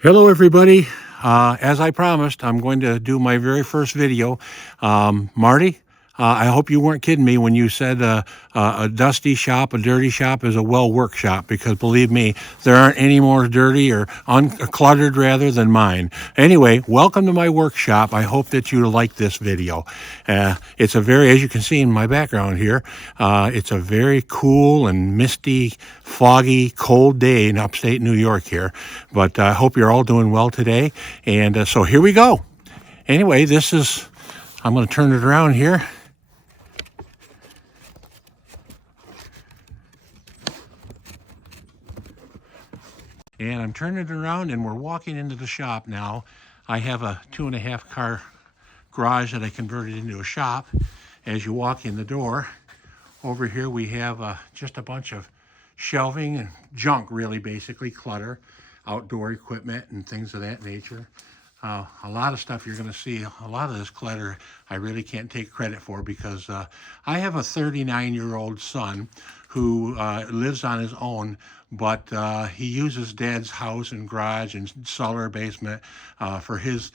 Hello, everybody. As I promised, I'm going to do my very first video. Marty, I hope you weren't kidding me when you said a dusty shop, a dirty shop is a well worked shop, because believe me, there aren't any more dirty or uncluttered rather than mine. Anyway, welcome to my workshop. I hope that you like this video. It's a very, as you can see in my background here, it's a very cool and misty, foggy, cold day in upstate New York here. But I hope you're all doing well today. And so here we go. Anyway, I'm going to turn it around here. And I'm turning it around and we're walking into the shop now. I have a 2.5 car garage that I converted into a shop. As you walk in the door, over here we have just a bunch of shelving and junk, really, basically clutter, outdoor equipment and things of that nature. A lot of stuff you're going to see, a lot of this clutter I really can't take credit for, because I have a 39-year-old son who lives on his own, but he uses Dad's house and garage and cellar basement for his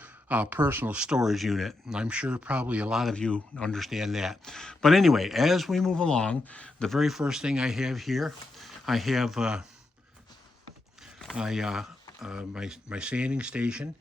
personal storage unit. And I'm sure probably a lot of you understand that. But anyway, as we move along, the very first thing I have here, I have my sanding station.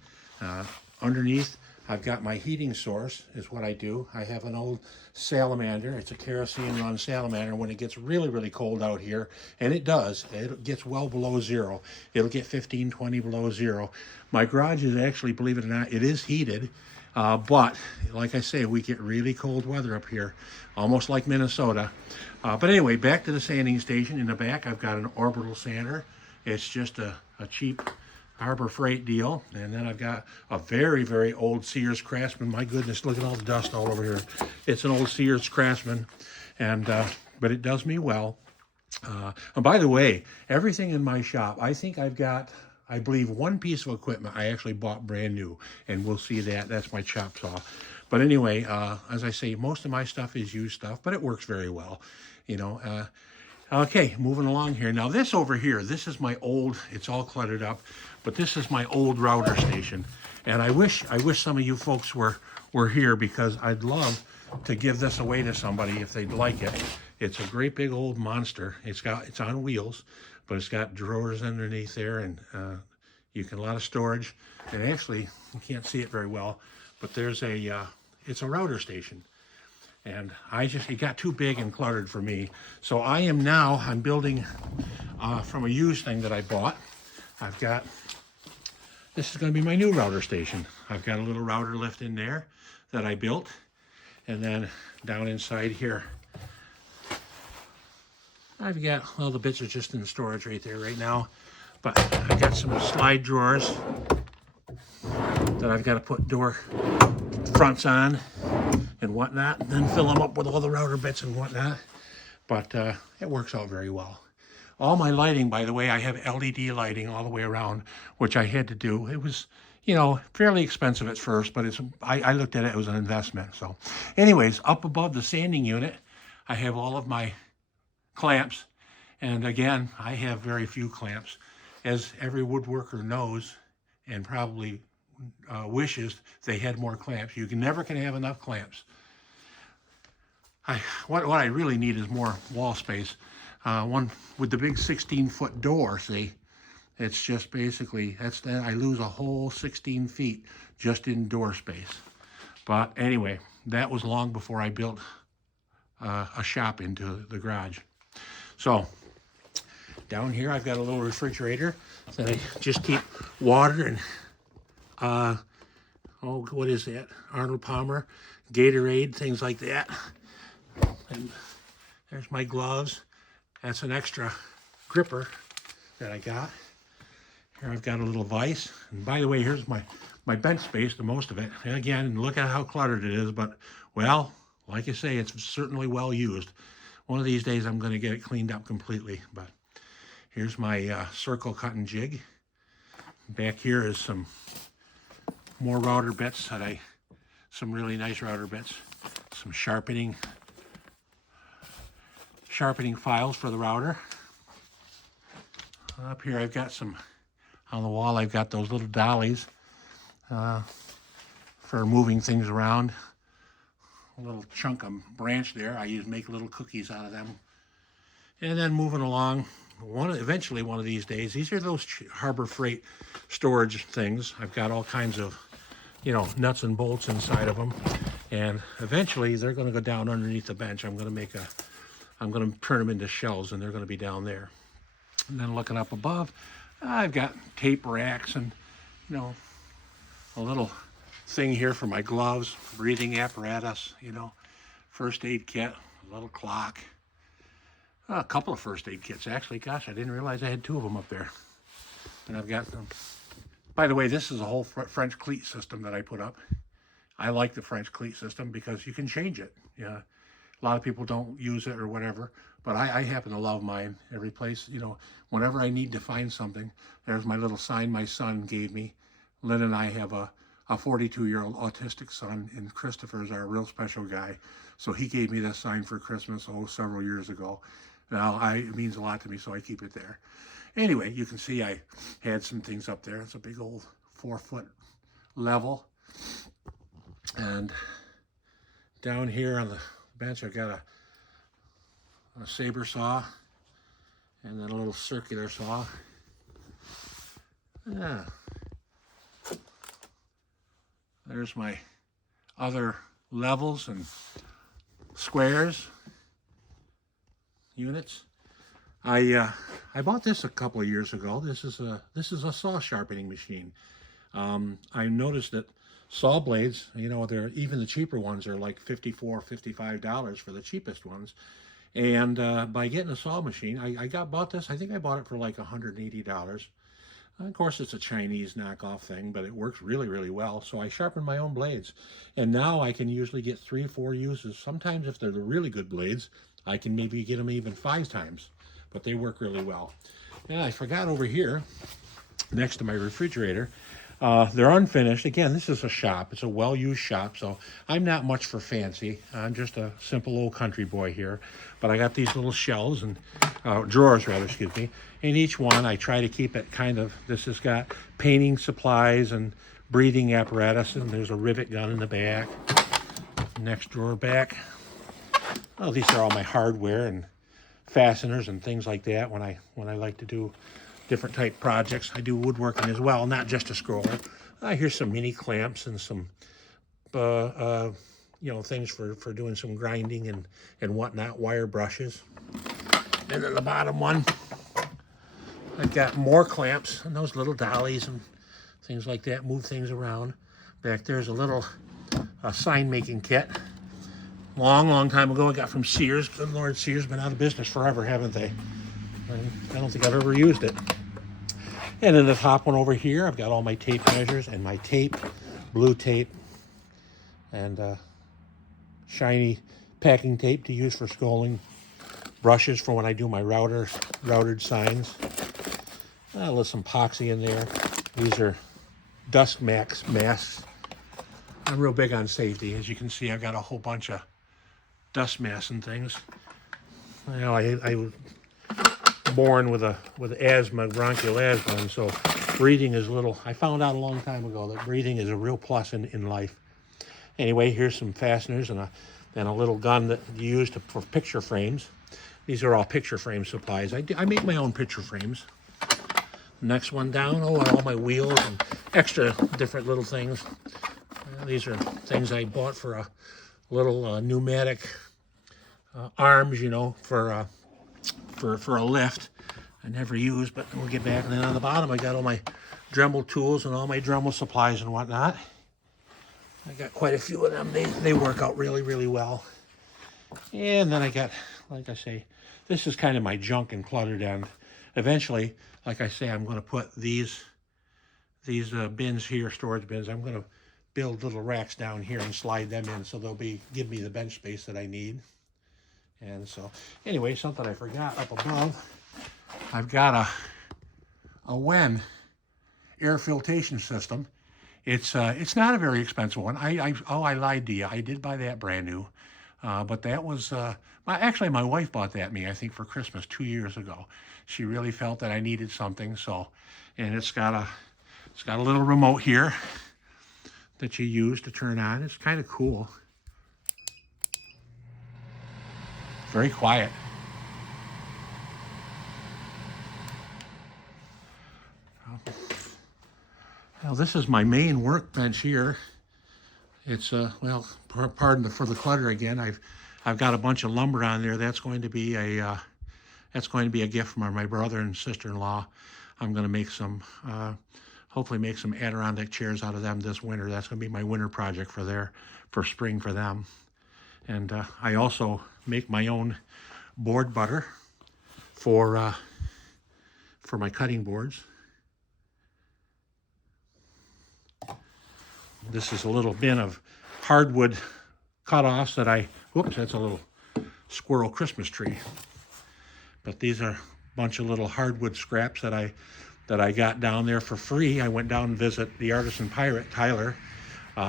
Underneath, I've got my heating source, is what I do. I have an old salamander. It's a kerosene run salamander. When it gets really, really cold out here, and it does, it gets well below zero. It'll get 15, 20 below zero. My garage is actually, believe it or not, it is heated. But like I say, we get really cold weather up here, almost like Minnesota. But anyway, back to the sanding station. In the back, I've got an orbital sander. It's just a cheap Harbor Freight deal. And then I've got a very, very old Sears Craftsman. My goodness, look at all the dust all over here. It's an old Sears Craftsman, and but it does me well. And by the way, everything in my shop, I think I've got, I believe, one piece of equipment I actually bought brand new, and we'll see that. That's my chop saw. But anyway, as I say, most of my stuff is used stuff, but it works very well. You know, Okay, moving along here. Now this over here, this is my old, it's all cluttered up, but this is my old router station. And I wish some of you folks were here, because I'd love to give this away to somebody if they'd like it. It's a great big old monster. It's on wheels, but it's got drawers underneath there, and you can, a lot of storage. And actually, you can't see it very well, but there's it's a router station. And it got too big and cluttered for me. So I'm building from a used thing that I bought. This is going to be my new router station. I've got a little router lift in there that I built. And then down inside here, I've got, well, the bits are just in storage right there right now. But I've got some slide drawers that I've got to put door fronts on and whatnot, and then fill them up with all the router bits and whatnot. But it works out very well. All my lighting, by the way, I have LED lighting all the way around, which I had to do. It was, fairly expensive at first, but I looked at it as an investment. So anyways, up above the sanding unit, I have all of my clamps. And again, I have very few clamps. As every woodworker knows, and probably wishes they had more clamps. You never can have enough clamps. What I really need is more wall space. One with the big 16-foot door, see, it's just basically, I lose a whole 16 feet just in door space. But anyway, that was long before I built a shop into the garage. So down here, I've got a little refrigerator that I just keep water and what is that? Arnold Palmer, Gatorade, things like that. And there's my gloves. That's an extra gripper that I got. Here I've got a little vise. And by the way, here's my bench space, the most of it. And again, look at how cluttered it is, but, well, like I say, it's certainly well used. One of these days I'm going to get it cleaned up completely. But here's my circle cut and jig. Back here is some more router bits some really nice router bits, some sharpening files for the router. Up here I've got some On the wall, I've got those little dollies for moving things around. A little chunk of branch there. I make little cookies out of them. And then moving along, eventually one of these days, these are those Harbor Freight storage things. I've got all kinds of, nuts and bolts inside of them. And eventually they're going to go down underneath the bench. I'm going to turn them into shelves, and they're going to be down there. And then looking up above, I've got tape racks and, a little thing here for my gloves, breathing apparatus, first aid kit, a little clock. A couple of first aid kits, actually. Gosh, I didn't realize I had 2 of them up there. And I've got them. By the way, this is a whole French cleat system that I put up. I like the French cleat system because you can change it. Yeah, a lot of people don't use it or whatever, but I happen to love mine. Every place, whenever I need to find something, there's my little sign my son gave me. Lynn and I have a 42-year-old autistic son, and Christopher's our real special guy. So he gave me this sign for Christmas, several years ago. Now, it means a lot to me, so I keep it there. Anyway, you can see I had some things up there. It's a big old 4-foot level. And down here on the bench, I've got a saber saw and then a little circular saw. Yeah. There's my other levels and squares, units. I bought this a couple of years ago. This is a saw sharpening machine. I noticed that saw blades, even the cheaper ones are like $54, $55 for the cheapest ones. And by getting a saw machine, I bought this. I think I bought it for like $180. Of course, it's a Chinese knockoff thing, but it works really, really well. So I sharpen my own blades. And now I can usually get 3 or 4 uses. Sometimes if they're the really good blades, I can maybe get them even 5 times. But they work really well. And I forgot over here, next to my refrigerator, they're unfinished. Again, this is a shop. It's a well-used shop, so I'm not much for fancy. I'm just a simple old country boy here. But I got these little shelves and drawers, rather, excuse me. In each one, I try to keep it this has got painting supplies and breathing apparatus, and there's a rivet gun in the back. Next drawer back. Oh, these are all my hardware and fasteners and things like that when I like to do different type projects. I do woodworking as well, not just a scroller. Here's some mini clamps and some things for doing some grinding and whatnot, wire brushes. And then the bottom one, I've got more clamps and those little dollies and things like that, move things around. Back there's a little sign making kit. Long time ago, I got from Sears. Good Lord, Sears been out of business forever, haven't they? I don't think I've ever used it. And then the top one over here, I've got all my tape measures and my tape, blue tape, and shiny packing tape to use for schooling, brushes for when I do my routed signs. With some epoxy in there. These are dust masks. I'm real big on safety. As you can see, I've got a whole bunch of dust masks and things. I was born with asthma, bronchial asthma, and so breathing is I found out a long time ago that breathing is a real plus in life. Anyway, here's some fasteners and a little gun that you use for picture frames. These are all picture frame supplies. I make my own picture frames. Next one down, and all my wheels and extra different little things. These are things I bought for a little pneumatic arms, for a lift. I never use, but we'll get back. And then on the bottom, I got all my Dremel tools and all my Dremel supplies and whatnot. I got quite a few of them. They work out really, really well. And then I got, like I say, this is kind of my junk and cluttered end. Eventually, like I say, I'm going to put these bins here, storage bins. I'm going to build little racks down here and slide them in so they'll give me the bench space that I need. And so, anyway, something I forgot up above, I've got a Wen air filtration system. It's not a very expensive one. I lied to you. I did buy that brand new. But that was, actually my wife bought that me, I think for Christmas 2 years ago. She really felt that I needed something, so, and it's got a little remote here that you use to turn on. It's kind of cool. Very quiet. Now this is my main workbench here. It's well, pardon for the clutter again. I've got a bunch of lumber on there. That's going to be a gift from my brother and sister-in-law. I'm going to make some, hopefully make some Adirondack chairs out of them this winter. That's going to be my winter project for spring for them. And I also make my own board butter for my cutting boards. This is a little bin of hardwood cut-offs that whoops, that's a little squirrel Christmas tree. But these are a bunch of little hardwood scraps that I got down there for free. I went down and visit the artisan pirate, Tyler,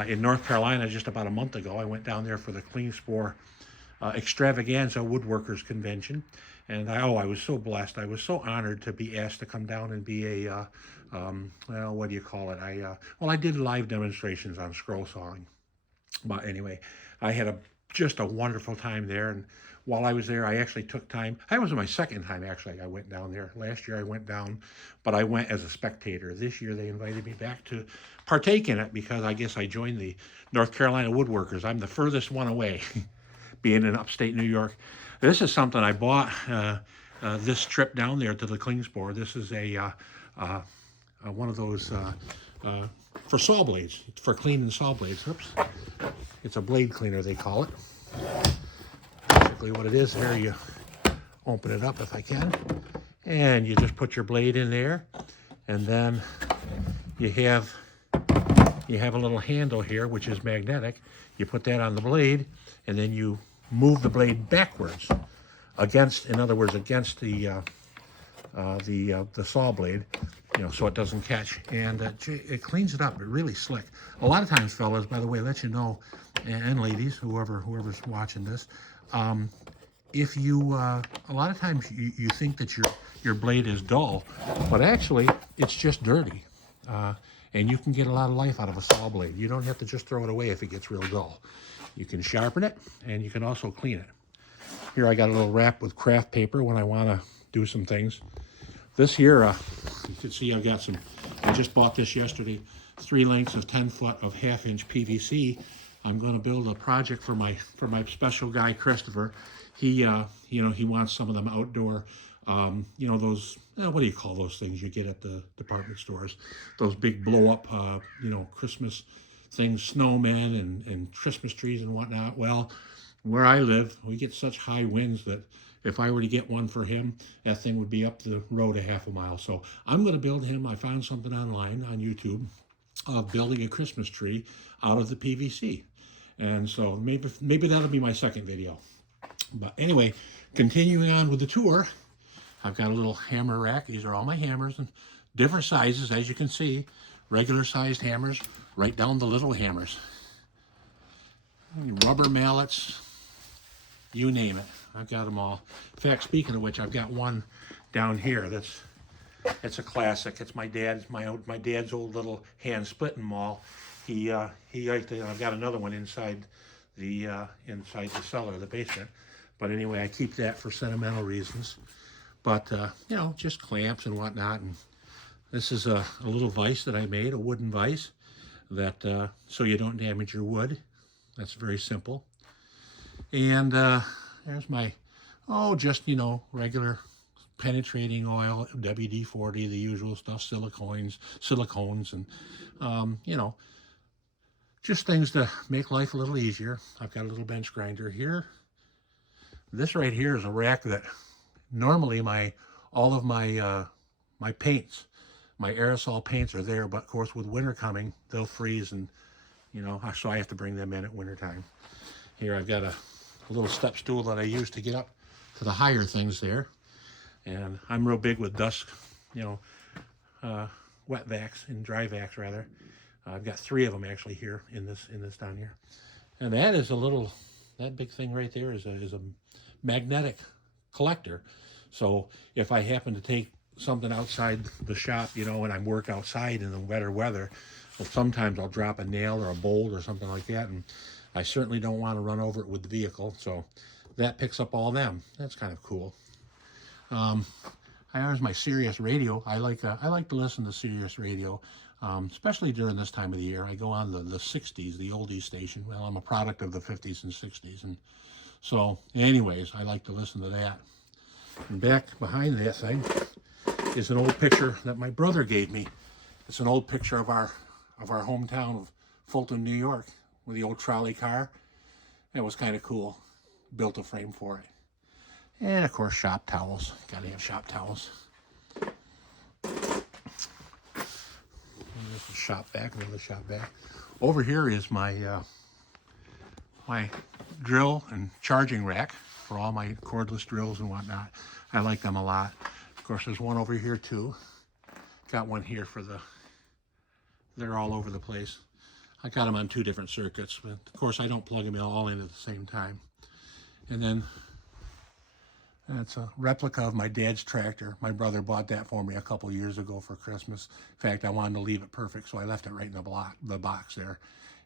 in North Carolina just about a month ago. I went down there for the Klingspor Extravaganza Woodworkers Convention. And I was so blessed. I was so honored to be asked to come down and be a, well, what do you call it? I did live demonstrations on scroll sawing. But anyway, I had just a wonderful time there. And while I was there, I actually took time. That was my second time, actually, I went down there. Last year I went down, but I went as a spectator. This year they invited me back to partake in it because I guess I joined the North Carolina Woodworkers. I'm the furthest one away, being in upstate New York. This is something I bought this trip down there to the Klingspor. This is one of those for saw blades, for cleaning saw blades. Oops. It's a blade cleaner, they call it. Basically what it is, here you open it up if I can, and you just put your blade in there, and then you have a little handle here which is magnetic. You put that on the blade, and then you move the blade backwards against the saw blade, so it doesn't catch, and it cleans it up. It really slick. A lot of times, fellas, by the way, let you know, and ladies, whoever's watching this, if you a lot of times you think that your blade is dull, but actually it's just dirty, and you can get a lot of life out of a saw blade. You don't have to just throw it away if it gets real dull. You can sharpen it, and you can also clean it. Here I got a little wrap with craft paper when I want to do some things. This here, you can see I just bought this yesterday, 3 lengths of 10 foot of 1/2 inch PVC. I'm going to build a project for my special guy, Christopher. He wants some of them outdoor, those, what do you call those things you get at the department stores? Those big blow up, Christmas things, snowmen and Christmas trees and whatnot. Well, where I live, we get such high winds that if I were to get one for him, that thing would be up the road a 1/2 mile. So I'm going to build him. I found something online on YouTube of building a Christmas tree out of the PVC. And so maybe that'll be my second video. But anyway, continuing on with the tour, I've got a little hammer rack. These are all my hammers and different sizes, as you can see. Regular sized hammers, right down the little hammers. Rubber mallets, you name it. I've got them all. In fact, speaking of which, I've got one down here it's a classic. It's my dad's old little hand splitting maul. I've got another one inside the cellar, the basement. But anyway, I keep that for sentimental reasons. But just clamps and whatnot. And this is a little vise that I made, a wooden vise, that so you don't damage your wood. That's very simple. And there's my, just regular penetrating oil, WD-40, the usual stuff, silicones, and just things to make life a little easier. I've got a little bench grinder here. This right here is a rack that normally all of my paints, my aerosol paints are there, but of course with winter coming, they'll freeze, and so I have to bring them in at wintertime. Here I've got a little step stool that I use to get up to the higher things there. And I'm real big with dust, wet vacs and dry vacs rather. I've got 3 of them actually here in this down here. And that is a little that big thing right there is a magnetic collector. So if I happen to take something outside the shop, you know, and I work outside in the wetter weather, well, sometimes I'll drop a nail or a bolt or something like that, and I certainly don't want to run over it with the vehicle. So that picks up all them. That's kind of cool. There's my Sirius radio. I like to listen to Sirius radio, especially during this time of the year. I go on the 60s, the oldies station. Well, I'm a product of the 50s and 60s, and so anyways, I like to listen to that. And back behind that thing is an old picture that my brother gave me. It's an old picture of our hometown of Fulton, New York, with the old trolley car. It was kind of cool. Built a frame for it. And of course, shop towels. Gotta have shop towels. There's a shop vac, another shop vac. Over here is my my drill and charging rack for all my cordless drills and whatnot. I like them a lot. Of course, there's one over here too. Got one here for they're all over the place. I got them on 2 different circuits, but of course I don't plug them all in at the same time. And then that's a replica of my dad's tractor. My brother bought that for me a couple years ago for Christmas. In fact, I wanted to leave it perfect, so I left it right in the box there.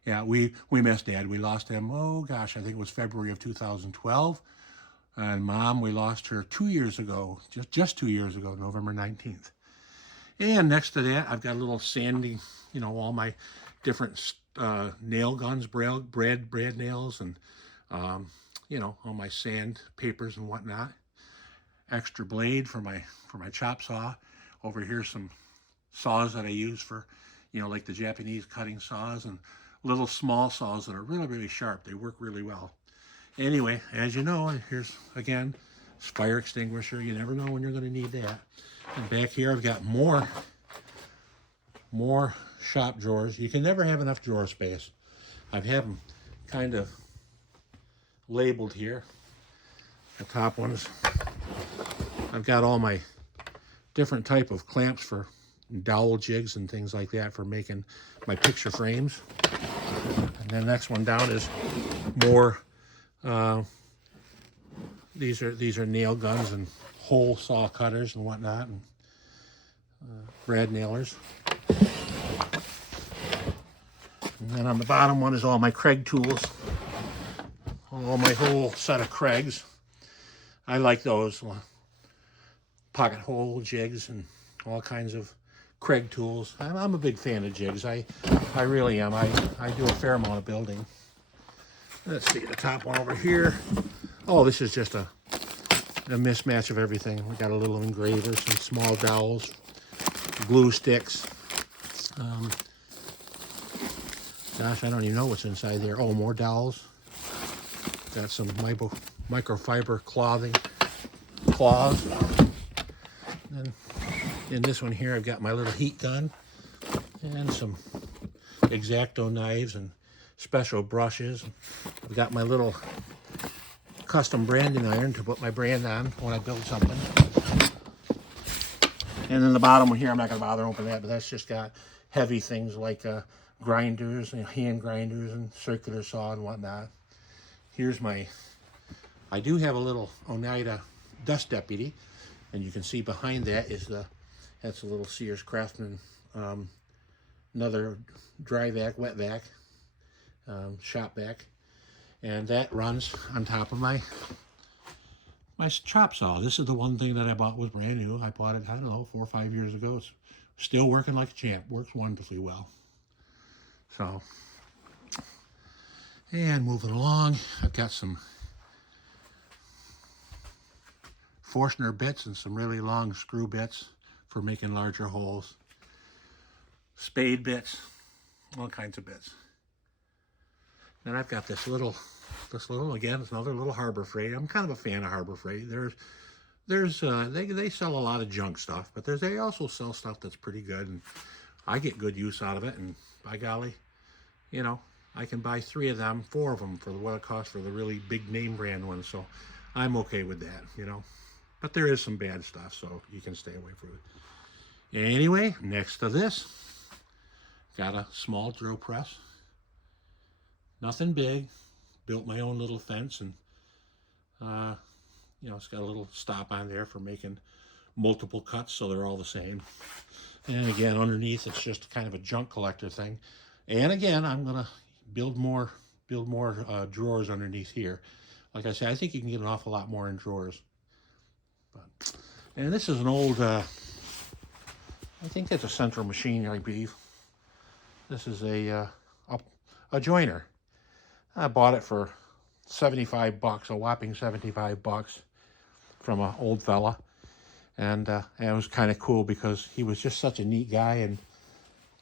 Yeah, we miss Dad. We lost him, oh gosh, I think it was February of 2012. And Mom, we lost her 2 years ago, just 2 years ago, November 19th. And next to that, I've got a little sandy, you know, all my different nail guns, brad nails, and you know, all my sand papers and whatnot. Extra blade for my chop saw. Over here, some saws that I use for, you know, like the Japanese cutting saws, and little small saws that are really, really sharp. They work really well. Anyway, as you know, here's again, fire extinguisher. You never know when you're going to need that. And back here, I've got more shop drawers. You can never have enough drawer space. I've had them kind of labeled here. The top ones, I've got all my different type of clamps for dowel jigs and things like that for making my picture frames. And then the next one down is more. These are nail guns and hole saw cutters and whatnot, and brad nailers. And then on the bottom one is all my Kreg tools. All my whole set of Kregs. I like those. Pocket hole jigs and all kinds of Kreg tools. I'm a big fan of jigs. I really am. I do a fair amount of building. Let's see, the top one over here. Oh, this is just a mismatch of everything. We got a little engraver, some small dowels, glue sticks. Gosh, I don't even know what's inside there. Oh, more dowels. Got some microfiber cloths. And in this one here, I've got my little heat gun and some X-Acto knives and special brushes. I've got my little custom branding iron to put my brand on when I build something. And then the bottom one here, I'm not going to bother opening that, but that's just got heavy things like grinders and hand grinders and circular saw and whatnot. Here's I do have a little Oneida Dust Deputy, and you can see behind that is that's a little Sears Craftsman, another dry vac, wet vac, shop vac, and that runs on top of my chop saw. This is the one thing that I bought was brand new. I bought it, I don't know, 4 or 5 years ago. It's still working like a champ. Works wonderfully well. So, and moving along, I've got some Forstner bits and some really long screw bits for making larger holes. Spade bits, all kinds of bits. Then I've got this little, again, it's another little Harbor Freight. I'm kind of a fan of Harbor Freight. They sell a lot of junk stuff, but they also sell stuff that's pretty good, and I get good use out of it. And by golly, you know, I can buy 3 of them, 4 of them for what it costs for the really big name brand ones. So I'm okay with that, you know. But there is some bad stuff, so you can stay away from it. Anyway, next to this, got a small drill press. Nothing big, built my own little fence, and you know, it's got a little stop on there for making multiple cuts so they're all the same. And again, underneath it's just kind of a junk collector thing. And again, I'm gonna build more drawers underneath here. Like I said, I think you can get an awful lot more in drawers. And this is an old, I think it's a Central Machine, I believe. This is a joiner. I bought it for 75 bucks, a whopping 75 bucks from an old fella. And it was kind of cool because he was just such a neat guy, and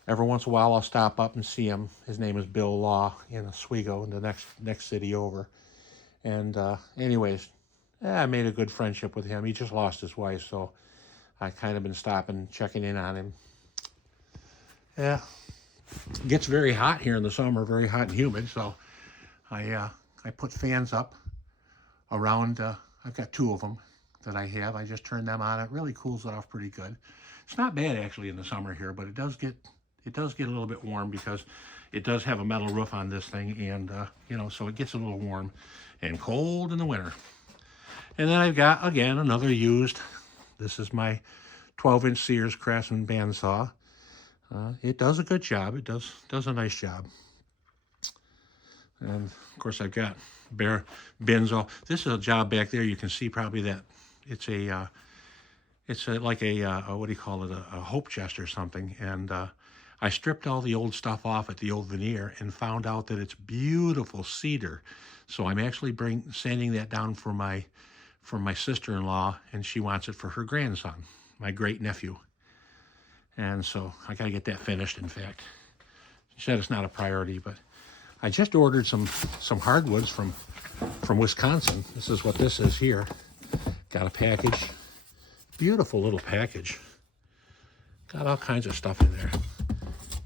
every once in a while I'll stop up and see him. His name is Bill Law in Oswego, in the next city over. And anyways, I made a good friendship with him. He just lost his wife, so I kind of been stopping, checking in on him. Yeah, it gets very hot here in the summer, very hot and humid, so I put fans up around. I've got 2 of them that I have. I just turn them on. It really cools it off pretty good. It's not bad actually in the summer here, but it does get a little bit warm because it does have a metal roof on this thing, and you know, so it gets a little warm and cold in the winter. And then I've got, again, another used. This is my 12-inch Sears Craftsman bandsaw. It does a good job. It does a nice job. And of course I've got bare bins. This is a job back there. You can see probably that it's like a what do you call it? A hope chest or something. And I stripped all the old stuff off at the old veneer and found out that it's beautiful cedar. So I'm actually sanding that down for my sister-in-law, and she wants it for her grandson, my great nephew. And so I gotta get that finished. In fact, she said it's not a priority, but I just ordered some hardwoods from Wisconsin. This is what this is here. Got a package, beautiful little package. Got all kinds of stuff in there.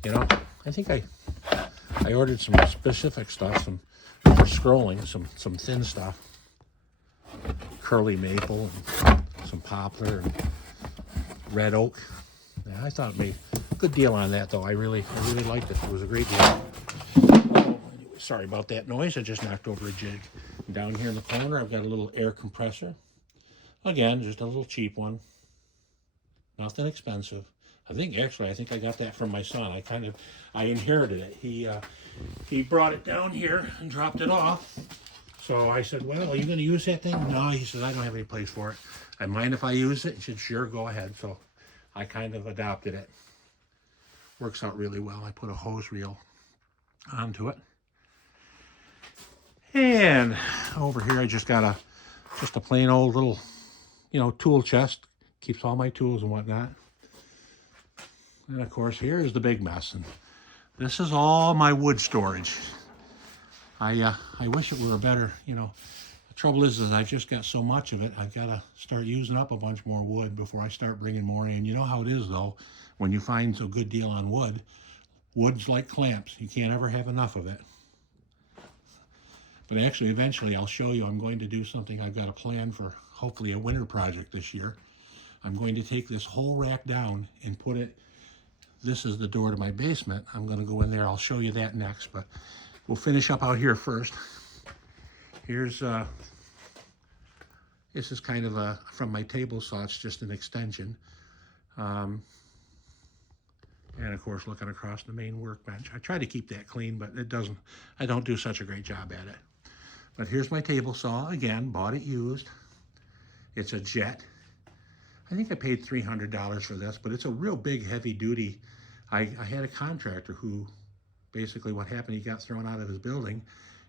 You know, I think I ordered some specific stuff, for scrolling, some thin stuff, curly maple and some poplar and red oak. Yeah, I thought it made a good deal on that, though. I really liked it. It was a great deal. Anyway, sorry about that noise. I just knocked over a jig. Down here in the corner, I've got a little air compressor. Again, just a little cheap one. Nothing expensive. I think I got that from my son. I inherited it. He brought it down here and dropped it off. So I said, well, are you going to use that thing? No, he said, I don't have any place for it. I mind if I use it? He said, sure, go ahead. So I kind of adopted it. Works out really well. I put a hose reel onto it. And over here, I just got a plain old little, you know, tool chest. Keeps all my tools and whatnot. And of course, here's the big mess. And this is all my wood storage. I wish it were a better, you know, the trouble is I've just got so much of it. I've got to start using up a bunch more wood before I start bringing more in. You know how it is, though, when you find a good deal on wood. Wood's like clamps. You can't ever have enough of it. But actually, eventually, I'll show you. I'm going to do something. I've got a plan for hopefully a winter project this year. I'm going to take this whole rack down and put it. This is the door to my basement. I'm going to go in there. I'll show you that next, but we'll finish up out here first. Here's, this is kind of from my table saw. It's just an extension. And of course, looking across the main workbench. I try to keep that clean, but I don't do such a great job at it. But here's my table saw. Again, bought it used. It's a Jet. I think I paid $300 for this, but it's a real big, heavy duty. I had a contractor who, basically what happened, he got thrown out of his building,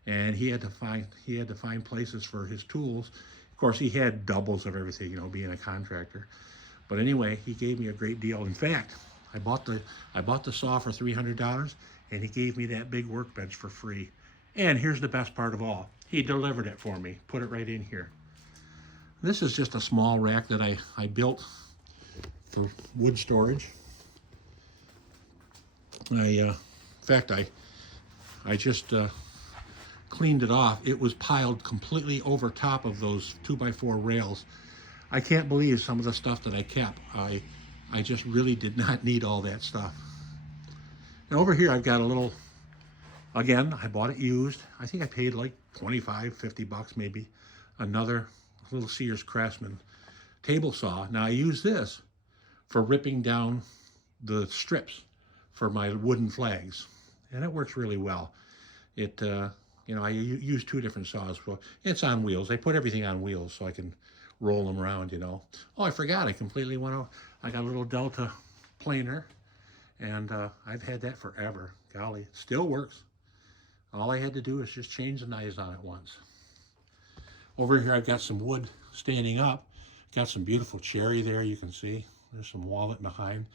and he had to find places for his tools. Of course, he had doubles of everything, you know, being a contractor. But anyway, he gave me a great deal. In fact, I bought the saw for $300, and he gave me that big workbench for free. And here's the best part of all. He delivered it for me, put it right in here. This is just a small rack that I built for wood storage. In fact, I just cleaned it off. It was piled completely over top of those 2x4 rails. I can't believe some of the stuff that I kept. I just really did not need all that stuff. And over here I've got a little Again, I bought it used. I think I paid like 25, 50 bucks maybe. Another little Sears Craftsman table saw. Now I use this for ripping down the strips for my wooden flags, and it works really well. It, you know, I use two different saws. Well, it's on wheels. They put everything on wheels so I can roll them around, you know. Oh, I forgot. I completely went out. I got a little Delta planer, and I've had that forever. Golly, it still works. All I had to do is just change the knives on it once. Over here, I've got some wood standing up. Got some beautiful cherry there, you can see. There's some walnut behind.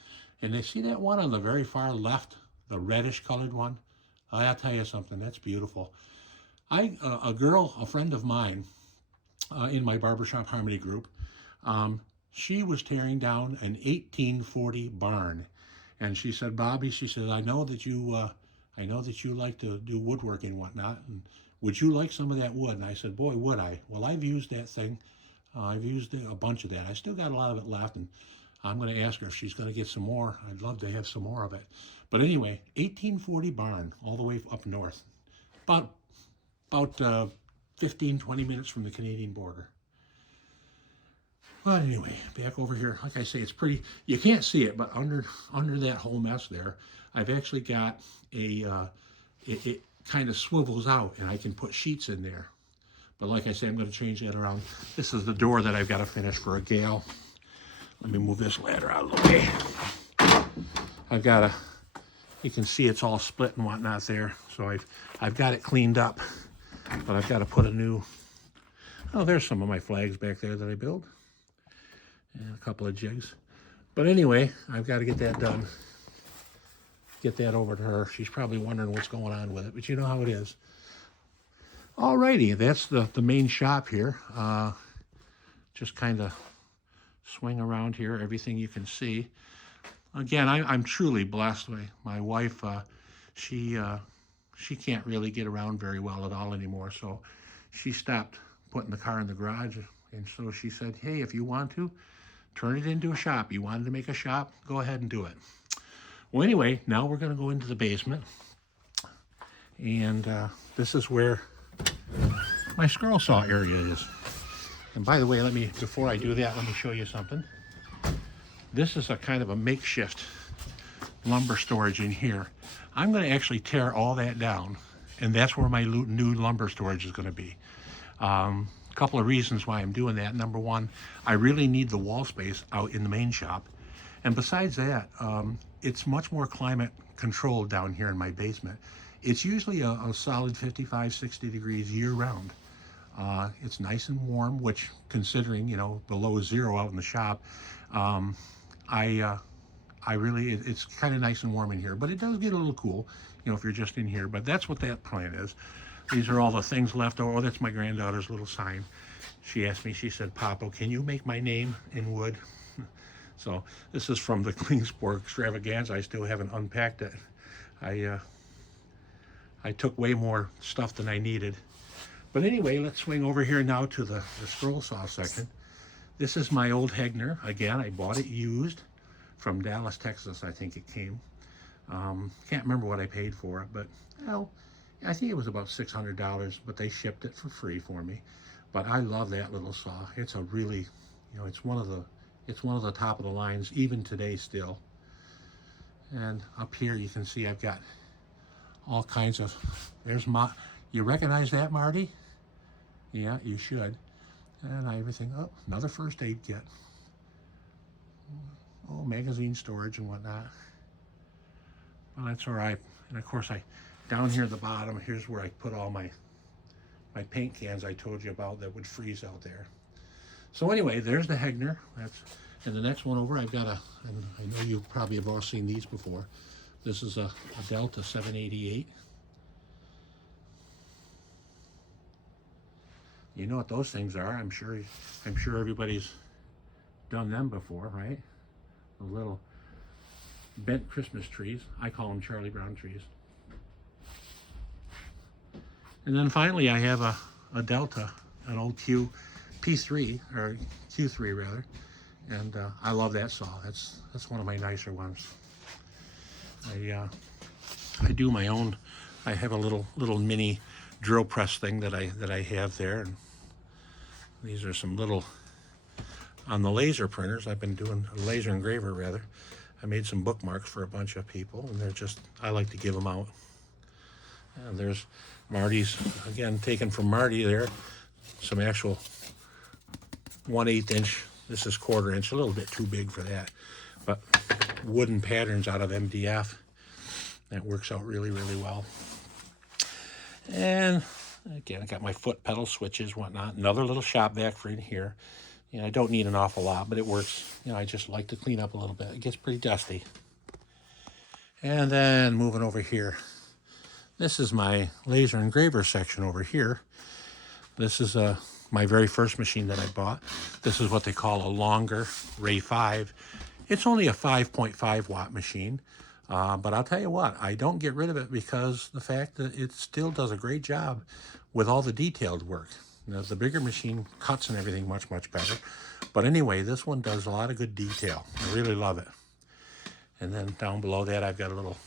And they see that one on the very far left, the reddish colored one? I'll tell you something, that's beautiful. A friend of mine in my Barbershop Harmony group, she was tearing down an 1840 barn. And she said, Bobby, she said, I know that you like to do woodworking and whatnot, and would you like some of that wood? And I said, boy, would I? Well, I've used that thing. I've used a bunch of that. I still got a lot of it left, and I'm going to ask her if she's going to get some more. I'd love to have some more of it. But anyway, 1840 barn, all the way up north, about 15, 20 minutes from the Canadian border. But anyway, back over here, like I say, it's pretty, you can't see it, but under that whole mess there, I've actually got it kind of swivels out, and I can put sheets in there. But like I say, I'm going to change that around. This is the door that I've got to finish for a gal. Let me move this ladder out of the way. I've got you can see it's all split and whatnot there. So I've got it cleaned up, but I've got to put a new, oh, there's some of my flags back there that I built. And a couple of jigs. But anyway, I've got to get that done. Get that over to her. She's probably wondering what's going on with it, but you know how it is. Alrighty, that's the main shop here. Just kind of swing around here, everything you can see. Again, I'm truly blessed. My wife, she can't really get around very well at all anymore, so she stopped putting the car in the garage, and so she said, hey, if you want to, turn it into a shop. You wanted to make a shop, go ahead and do it. Well, anyway, now we're going to go into the basement, and this is where my scroll saw area is. And by the way, before I do that, let me show you something. This is a kind of a makeshift lumber storage in here. I'm going to actually tear all that down, and that's where my new lumber storage is going to be. A couple of reasons why I'm doing that. Number one, I really need the wall space out in the main shop. And besides that, it's much more climate controlled down here in my basement. It's usually a solid 55, 60 degrees year round. It's nice and warm, which considering, you know, below zero out in the shop, it's kind of nice and warm in here, but it does get a little cool, you know, if you're just in here. But that's what that plan is. These are all the things left over. Oh, that's my granddaughter's little sign. She asked me, she said, Papa, can you make my name in wood? So this is from the Klingspor extravaganza. I still haven't unpacked it. I took way more stuff than I needed. But anyway, let's swing over here now to the scroll saw section. This is my old Hegner. Again, I bought it used from Dallas, Texas, I think it came. Can't remember what I paid for it, but, well, I think it was about $600, but they shipped it for free for me. But I love that little saw. It's a really, you know, it's one of the top of the lines, even today still. And up here you can see I've got all kinds of, you recognize that, Marty? Yeah, you should. And everything, oh, another first aid kit. Oh, magazine storage and whatnot. Well, that's all right. And of course, down here at the bottom, here's where I put all my paint cans I told you about that would freeze out there. So anyway, there's the Hegner. And the next one over, I've got and I know you probably have all seen these before. This is a Delta 788. You know what those things are. I'm sure everybody's done them before, right? The little bent Christmas trees. I call them Charlie Brown trees. And then finally I have a Delta, an old P3, or Q3 rather. And I love that saw. That's one of my nicer ones. I do my own I have a little mini drill press thing that I have there, and these are some little, on the laser printers. I've been doing a laser engraver rather. I made some bookmarks for a bunch of people, and they're just, I like to give them out. And there's Marty's, again, taken from Marty there, some actual 1/8 inch, this is 1/4 inch, a little bit too big for that, but wooden patterns out of MDF. That works out really, really well. And again, I got my foot pedal switches, whatnot. Another little shop vac for in here. You know, I don't need an awful lot, but it works. You know, I just like to clean up a little bit. It gets pretty dusty. And then moving over here, this is my laser engraver section over here. This is my very first machine that I bought. This is what they call a longer Ray 5. It's only a 5.5 watt machine. But I'll tell you what, I don't get rid of it because the fact that it still does a great job with all the detailed work. Now, the bigger machine cuts and everything much, much better. But anyway, this one does a lot of good detail. I really love it. And then down below that, I've got a little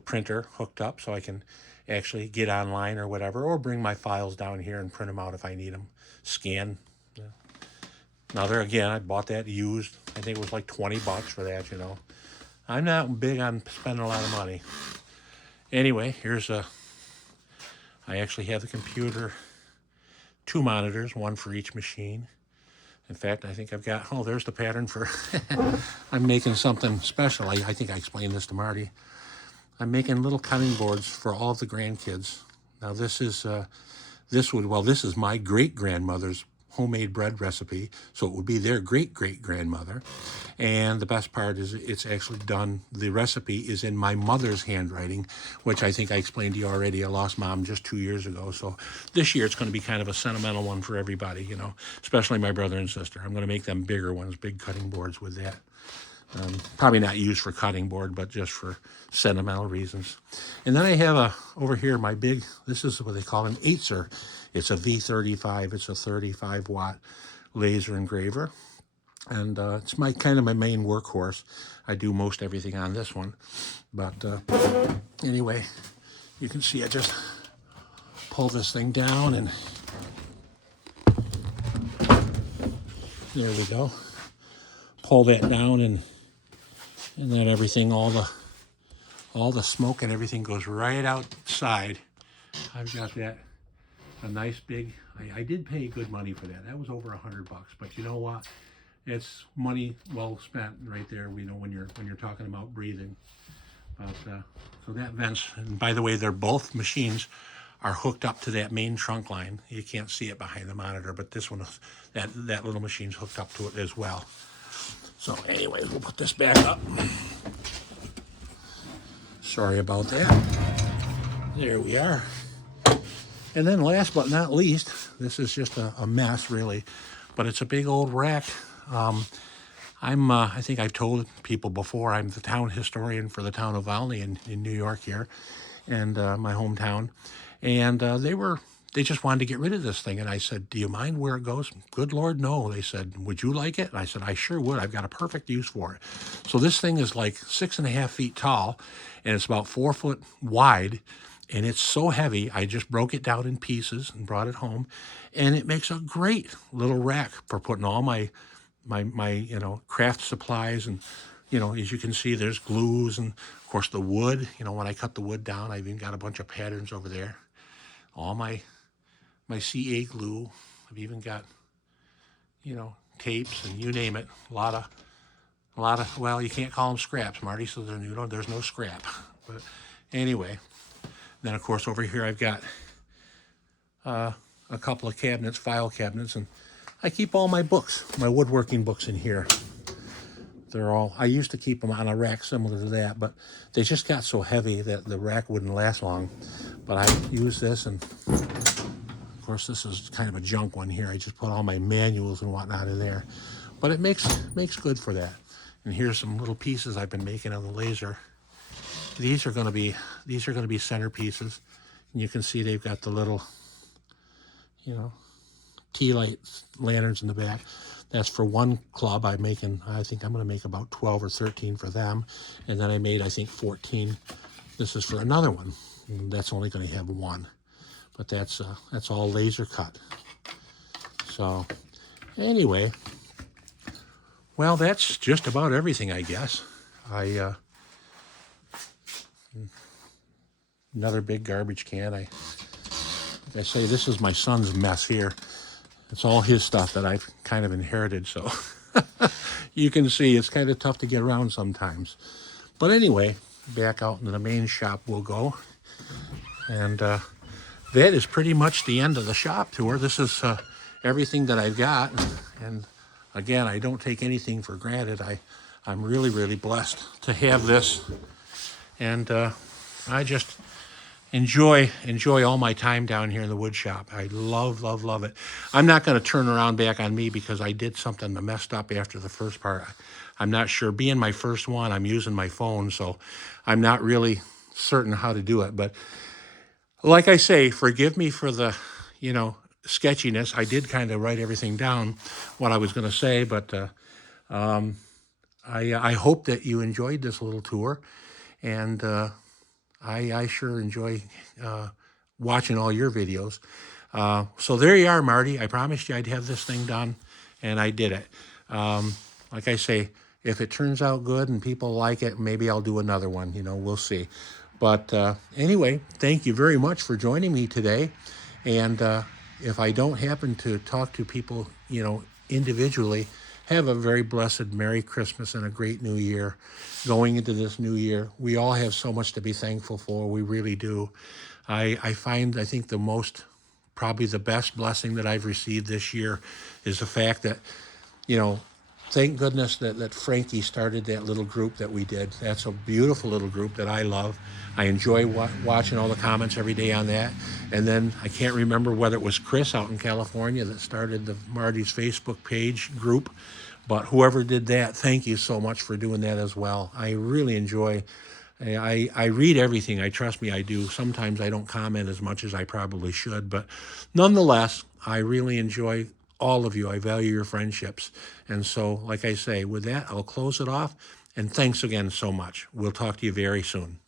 printer hooked up so I can actually get online or whatever, or bring my files down here and print them out if I need them. Scan. Yeah. Now there again, I bought that used. I think it was like 20 bucks for that, you know. I'm not big on spending a lot of money. Anyway, here's I actually have the computer, 2 monitors, 1 for each machine. In fact, I think I've got, oh, there's the pattern for, I'm making something special. I think I explained this to Marty. I'm making little cutting boards for all the grandkids. Now this is, this is my great-grandmother's homemade bread recipe, so it would be their great-great-grandmother. And the best part is it's actually done, the recipe is in my mother's handwriting, which I think I explained to you already. I lost Mom just 2 years ago, so this year it's going to be kind of a sentimental one for everybody, you know, especially my brother and sister. I'm going to make them bigger ones, big cutting boards with that. Probably not used for cutting board, but just for sentimental reasons. And then I have over here my big, this is what they call an Acer. It's a V35, it's a 35 watt laser engraver. And it's kind of my main workhorse. I do most everything on this one. But anyway, you can see I just pull this thing down and there we go. Pull that down and then everything, all the smoke and everything goes right outside. I've got that, a nice big, I did pay good money for that. That was over $100 bucks, but you know what? It's money well spent right there, you know, when you're talking about breathing. But so that vents, and by the way, they're both machines are hooked up to that main trunk line. You can't see it behind the monitor, but this one, that little machine's hooked up to it as well. So anyway, we'll put this back up. Sorry about that. There we are. And then last but not least, this is just a mess really, but it's a big old rack. I think I've told people before, I'm the town historian for the town of Valney in New York here, and my hometown. And they just wanted to get rid of this thing. And I said, do you mind where it goes? Good Lord, no. They said, would you like it? And I said, I sure would. I've got a perfect use for it. So this thing is like 6.5 feet tall, and it's about 4 foot wide. And it's so heavy, I just broke it down in pieces and brought it home. And it makes a great little rack for putting all my you know, craft supplies. And, you know, as you can see, there's glues and, of course, the wood. You know, when I cut the wood down, I've even got a bunch of patterns over there. All my CA glue. I've even got, you know, tapes and you name it. A lot of, well, you can't call them scraps, Marty, so there's no scrap. But anyway, then of course over here I've got a couple of cabinets, file cabinets, and I keep all my books, my woodworking books in here. They're all, I used to keep them on a rack similar to that, but they just got so heavy that the rack wouldn't last long. But I use this, and of course this is kind of a junk one here. I just put all my manuals and whatnot in there. But it makes good for that. And here's some little pieces I've been making on the laser. These are gonna be centerpieces. And you can see they've got the little, you know, tea light lanterns in the back. That's for one club. I think I'm going to make about 12 or 13 for them. And then I made, I think, 14 this is for another one. And that's only going to have one, but that's all laser cut. So anyway, well, that's just about everything, I guess. Another big garbage can. Like I say, this is my son's mess here. It's all his stuff that I've kind of inherited, so you can see it's kind of tough to get around sometimes. But anyway, back out into the main shop we'll go. And that is pretty much the end of the shop tour. This is everything that I've got. And again, I don't take anything for granted. I'm really, really blessed to have this. And I just enjoy all my time down here in the wood shop. I love, love, love it. I'm not going to turn around back on me because I did something that messed up after the first part. I'm not sure. Being my first one, I'm using my phone, so I'm not really certain how to do it. But like I say, forgive me for the, sketchiness. I did kind of write everything down, what I was going to say, but I hope that you enjoyed this little tour. And I sure enjoy watching all your videos. So there you are, Marty. I promised you I'd have this thing done, and I did it. Like I say, if it turns out good and people like it, maybe I'll do another one. We'll see. But anyway, thank you very much for joining me today. And if I don't happen to talk to people, individually, have a very blessed Merry Christmas and a great New Year going into this new year. We all have so much to be thankful for. We really do. I think probably the best blessing that I've received this year is the fact that, thank goodness that Frankie started that little group that we did. That's a beautiful little group that I love. I enjoy watching all the comments every day on that. And then I can't remember whether it was Chris out in California that started the Marty's Facebook page group, but whoever did that, thank you so much for doing that as well. I really enjoy. I read everything. Trust me, I do. Sometimes I don't comment as much as I probably should, but nonetheless, I really enjoy all of you. I value your friendships. And so, like I say, with that, I'll close it off. And thanks again so much. We'll talk to you very soon.